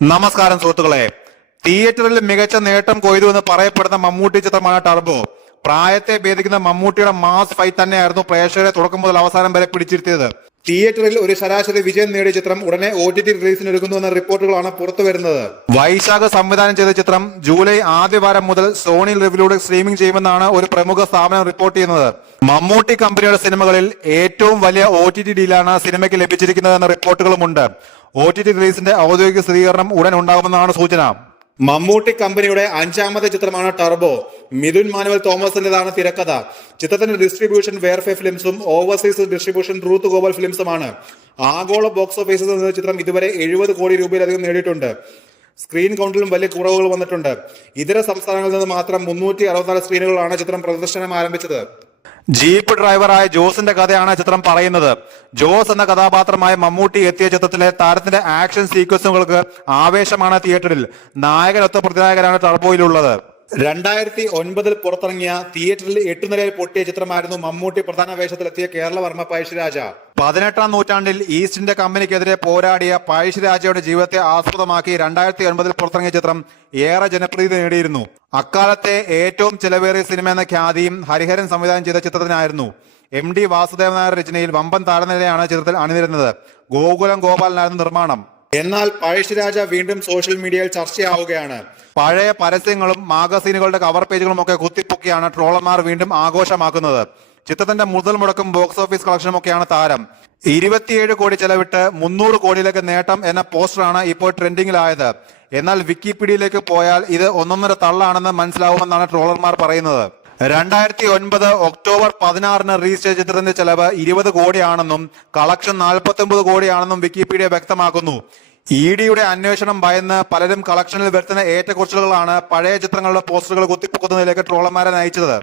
നമസ്കാരം സുഹൃത്തുക്കളെ. തിയേറ്ററിൽ മികച്ച നേട്ടം കൊയ്തു എന്ന് പറയപ്പെടുന്ന മമ്മൂട്ടി ചിത്രമാണ് ടർബോ. പ്രായത്തെ ഭേദിക്കുന്ന മമ്മൂട്ടിയുടെ മാസ് ഫൈറ്റ് തന്നെയായിരുന്നു പ്രേക്ഷകരെ തുടക്കം മുതൽ അവസാനം വരെ പിടിച്ചിരുത്തിയത്. തിയേറ്ററിൽ ഒരു ശരാശരി വിജയം നേടിയ ചിത്രം ഉടനെ OTT റിലീസിന് ഒരുങ്ങുന്നുവെന്ന റിപ്പോർട്ടുകളാണ് പുറത്തുവരുന്നത്. വൈശാഖ് സംവിധാനം ചെയ്ത ചിത്രം ജൂലൈ ആദ്യവാരം മുതൽ സോണി റിവ്യൂലൂടെ സ്ട്രീമിംഗ് ചെയ്യുമെന്നാണ് ഒരു പ്രമുഖ സ്ഥാപനം റിപ്പോർട്ട് ചെയ്യുന്നത്. മമ്മൂട്ടി കമ്പനിയുടെ സിനിമകളിൽ ഏറ്റവും വലിയ OTT ഡീലാണ് സിനിമയ്ക്ക് ലഭിച്ചിരിക്കുന്നതെന്ന റിപ്പോർട്ടുകളുമുണ്ട്. OTT റിലീസിന്റെ ഔദ്യോഗിക സ്ഥിരീകരണം ഉടൻ ഉണ്ടാകുമെന്നാണ് സൂചന. മമ്മൂട്ടി കമ്പനിയുടെ 5ാമത്തെ ചിത്രമാണ് ടർബോ. മിഥുൻ മാനുവൽ തോമസിന്റേതാണ് തിരക്കഥ. ചിത്രത്തിന്റെ ഡിസ്ട്രിബ്യൂഷൻ വേർഫെ ഫിലിംസും ഓവർസീസ് ഡിസ്ട്രിബ്യൂഷൻ റൂത്ത് ഗോപാൽ ഫിലിംസുമാണ്. ആഗോള ബോക്സ് ഓഫീസിൽ നിന്ന് ചിത്രം ഇതുവരെ 70 കോടി രൂപയിലധികം നേടിയിട്ടുണ്ട്. സ്ക്രീൻ കൗണ്ടിലും വലിയ കുറവുകൾ വന്നിട്ടുണ്ട്. ഇതര സംസ്ഥാനങ്ങളിൽ നിന്ന് മാത്രം 364 സ്ക്രീനുകളാണ് ചിത്രം പ്രദർശനം ആരംഭിച്ചത്. ജീപ്പ് ഡ്രൈവറായ ജോസിന്റെ കഥയാണ് ചിത്രം പറയുന്നത്. ജോസ് എന്ന കഥാപാത്രമായ മമ്മൂട്ടി എത്തിയ ചിത്രത്തിലെ താരത്തിന്റെ ആക്ഷൻ സീക്വൻസുകൾക്ക് ആവേശമാണ് തിയേറ്ററിൽ. നായകനൊത്ത പ്രതിനായകനാണ് ടർബോയിലുള്ളത്. 2009 പുറത്തിറങ്ങിയ തിയേറ്ററിൽ 8 നിലയിൽ പൊട്ടിയ ചിത്രമായിരുന്നു മമ്മൂട്ടി പ്രധാന വേഷത്തിലെത്തിയ കേരളവർമ്മ പഴശ്ശിരാജ. 18ാം നൂറ്റാണ്ടിൽ ഈസ്റ്റ് ഇന്ത്യ കമ്പനിക്കെതിരെ പോരാടിയ പഴശ്ശിരാജയുടെ ജീവിതത്തെ ആസ്പദമാക്കി 2009 പുറത്തിറങ്ങിയ ചിത്രം ഏറെ ജനപ്രീതി നേടിയിരുന്നു. അക്കാലത്തെ ഏറ്റവും ചെലവേറിയ സിനിമ എന്ന ഖ്യാതിയും ഹരിഹരൻ സംവിധാനം ചെയ്ത ചിത്രത്തിനായിരുന്നു. MD വാസുദേവൻ നായർ രചനയിൽ വമ്പൻ താരനിരയാണ് ചിത്രത്തിൽ അണിനിരുന്നത്. ഗോകുലം ഗോപാലനായിരുന്നു നിർമ്മാണം. എന്നാൽ പഴശ്ശിരാജ വീണ്ടും സോഷ്യൽ മീഡിയയിൽ ചർച്ചയാവുകയാണ്. പഴയ പരസ്യങ്ങളും മാഗസീനുകളുടെ കവർ പേജുകളും ഒക്കെ കുത്തിപ്പൊക്കിയാണ് ട്രോളർമാർ വീണ്ടും ആഘോഷമാക്കുന്നത്. ചിത്രത്തിന്റെ മുതൽ മുടക്കും ബോക്സ് ഓഫീസ് കളക്ഷനും ഒക്കെയാണ് താരം. 27 കോടി ചെലവിട്ട് 300 കോടിയിലേക്ക് നേട്ടം എന്ന പോസ്റ്ററാണ് ഇപ്പോൾ ട്രെൻഡിങ്ങിലായത്. എന്നാൽ വിക്കിപീഡിയയിലേക്ക് പോയാൽ ഇത് ഒന്നൊന്നര തള്ളാണെന്ന് മനസ്സിലാവുമെന്നാണ് ട്രോളർമാർ പറയുന്നത്. 2009 ഒക്ടോബർ 16 റിലീസ് ചെയ്ത ചിത്രത്തിന്റെ ചെലവ് 20 കോടിയാണെന്നും കളക്ഷൻ 49 കോടിയാണെന്നും വിക്കിപീഡിയ വ്യക്തമാക്കുന്നു. EDയുടെ അന്വേഷണം ഭയന്ന് പലരും കളക്ഷനിൽ വരുത്തുന്ന ഏറ്റക്കുറച്ചിലുകളാണ് പഴയ ചിത്രങ്ങളുടെ പോസ്റ്ററുകൾ കുത്തിപ്പൊക്കുന്നതിലേക്ക് ട്രോളർമാരെ നയിച്ചത്.